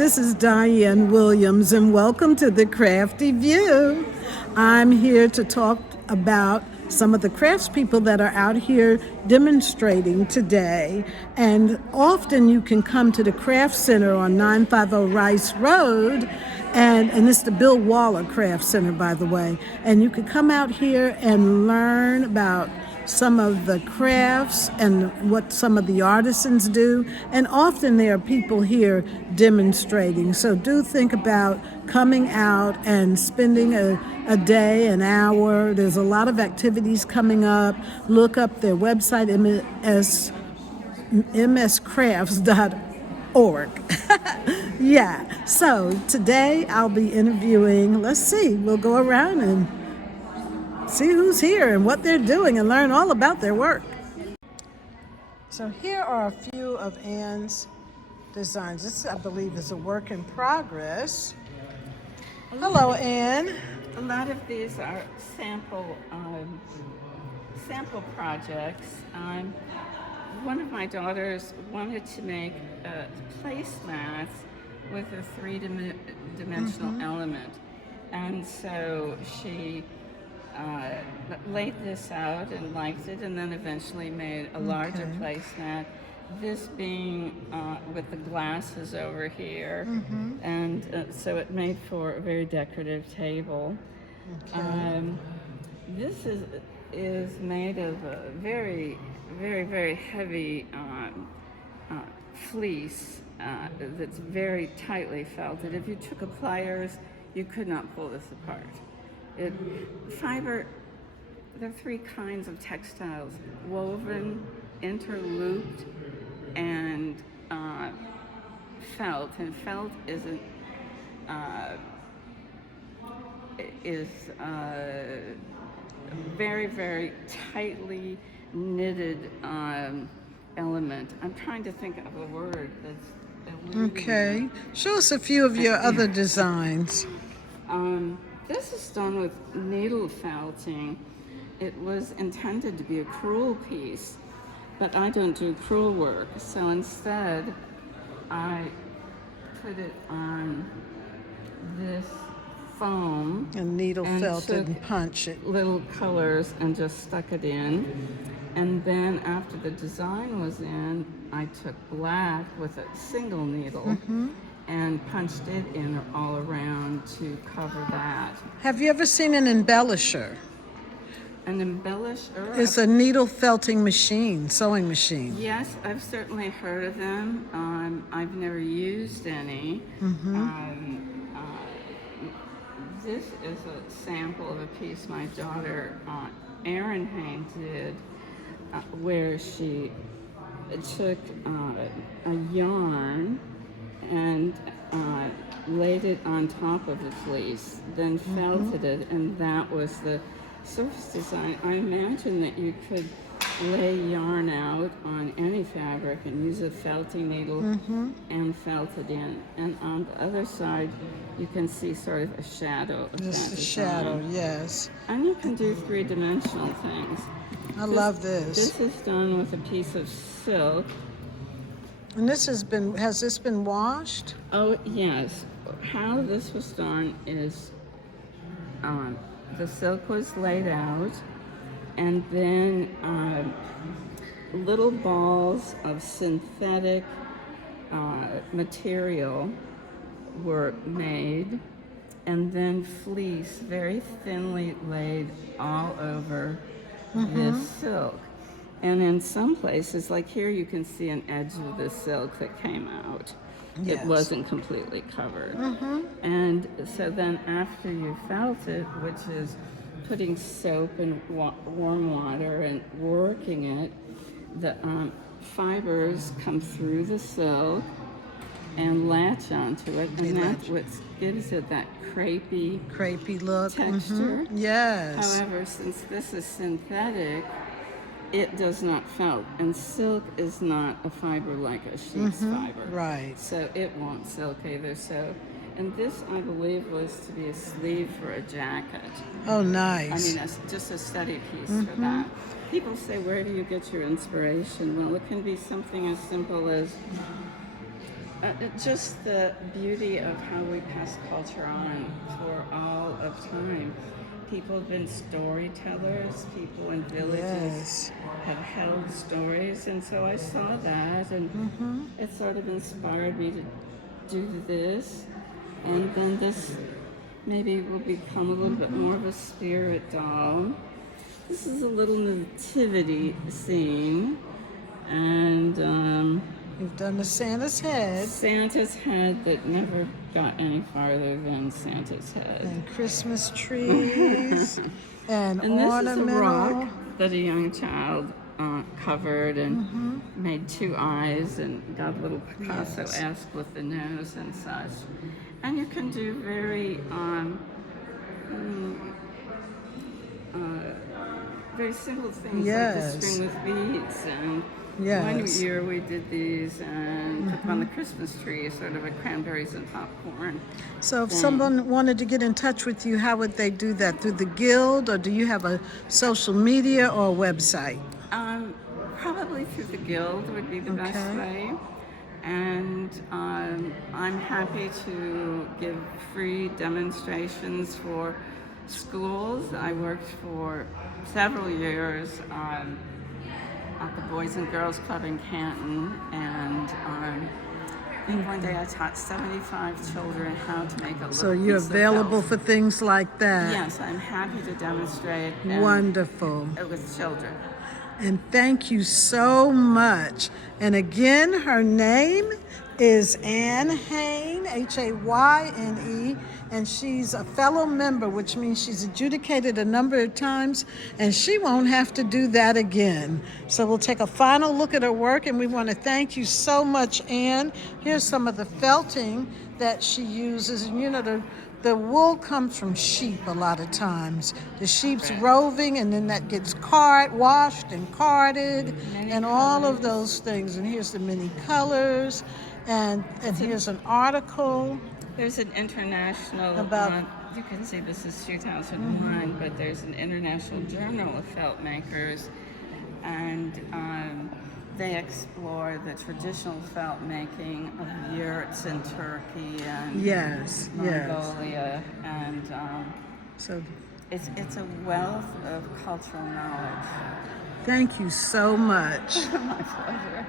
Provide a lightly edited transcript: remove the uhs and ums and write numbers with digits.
This is Diane Williams, and welcome to the Crafty View. I'm here to talk about some of the craftspeople that are out here demonstrating today. And often you can come to the Craft Center on 950 Rice Road, and it's the Bill Waller Craft Center, by the way. And you can come out here and learn about some of the crafts and what some of the artisans do, and often there are people here demonstrating. So do think about coming out and spending a day, an hour. There's a lot of activities coming up. Look up their website, mscrafts.org. Yeah, so today I'll be interviewing, let's see, we'll go around and see who's here and what they're doing and learn all about their work. So here are a few of Anne's designs. This, I believe, is a work in progress. Hello, Anne. A lot of these are sample projects. One of my daughters wanted to make placemats with a three-dimensional element, and so she laid this out and liked it, and then eventually made a larger placemat. This being with the glasses over here, and so it made for a very decorative table. This is made of a very, very, very heavy fleece that's very tightly felted. If you took a pliers, you could not pull this apart. Fiber, there are three kinds of textiles: woven, interlooped, and felt. And felt is very, very tightly knitted element. I'm trying to think of a word that's Okay. Show us a few of your other designs. This is done with needle felting. It was intended to be a crewel piece, but I don't do crewel work, so instead I put it on this foam And needle felted and punch it. little colors and just stuck it in. And then after the design was in, I took black with a single needle and punched it in all around to cover that. Have you ever seen an embellisher? An embellisher? It's a needle felting machine, sewing machine. Yes, I've certainly heard of them. I've never used any. This is a sample of a piece my daughter, Erin Hayne, did, where she took a yarn and laid it on top of the fleece, then felted it, and that was the surface design. I imagine that you could lay yarn out on any fabric and use a felting needle and felt it in. And on the other side, you can see sort of a shadow of Just that a shadow, design. yes. And you can do three-dimensional things. I love this. This is done with a piece of silk. And this has this been washed? Oh, yes. How this was done is the silk was laid out, and then little balls of synthetic material were made, and then fleece very thinly laid all over this silk. And in some places, like here, you can see an edge of the silk that came out. Yes. It wasn't completely covered. And so then after you felt it, which is putting soap in warm water and working it, the fibers come through the silk and latch onto it, and that's what gives it that crepey look. texture. Yes. However, since this is synthetic, it does not felt, and silk is not a fiber like a sheep's fiber. Right. So it won't silk either. So, and this, I believe, was to be a sleeve for a jacket. Oh, I nice. mean, just a study piece for that. People say, where do you get your inspiration? Well, it can be something as simple as Just the beauty of how we pass culture on for all of time. People have been storytellers. People in villages Yes. have held stories, and so I saw that, and it sort of inspired me to do this. And then this maybe will become a little bit more of a spirit doll. This is a little nativity scene, and You've done the Santa's head Santa's head that never got any farther than Santa's head. and Christmas trees and And this is a ornamental. rock that a young child covered and made two eyes and got a little Picasso-esque with the nose and such. And you can do very simple things like the string with beads. And one year we did these and put them on the Christmas tree, sort of a cranberries and popcorn. So if someone wanted to get in touch with you, how would they do that? Through the guild, or do you have a social media or a website? Probably through the guild would be the best way. And I'm happy to give free demonstrations for schools. I worked for several years at the Boys and Girls Club in Canton, and I think one day I taught 75 children how to make a little So you're piece of available felt. for things like that? Yes, I'm happy to demonstrate. Wonderful. With children. And thank you so much. And again, her name is Anne Hayne, Hayne, and she's a fellow member, which means she's adjudicated a number of times, and she won't have to do that again. So we'll take a final look at her work, and we want to thank you so much, Anne. Here's some of the felting that she uses, and you know, the wool comes from sheep a lot of times. The sheep's roving, and then that gets washed and carded, and all of those things. And here's the many colors, and here's an article. There's an international, About- you can see this is 2001, but there's an international journal of felt makers, and they explore the traditional felt making of yurts in Turkey and Mongolia, and So it's a wealth of cultural knowledge. thank you so much. My pleasure.